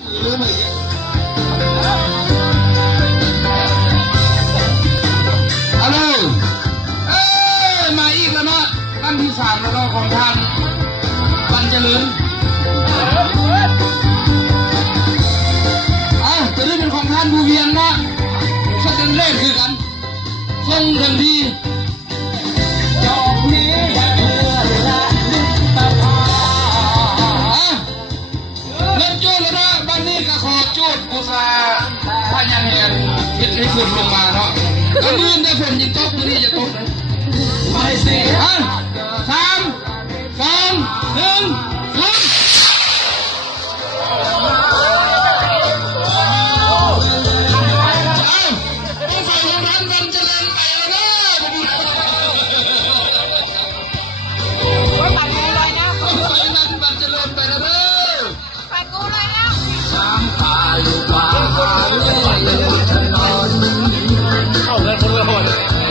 ลืมอีกฮัลโหลมาอีกแล้วเนาะท่านที่สามแล้วเนาะของท่านปันเจริญจะได้เป็นของท่านบูเวียนเนาะชัดเจนเล่นคือกันทรงทันทีจบนี้อย่าเชื่อละนิดตาพาเล่นจูดแล้วนะบ้านนี้ก็ขอจูดกุศลถ้ายังเห็นคิดให้ฝนลงมาเนาะก็ลื่นได้ฝนยิงตกตัวนี้จะตกเลยไม่สิ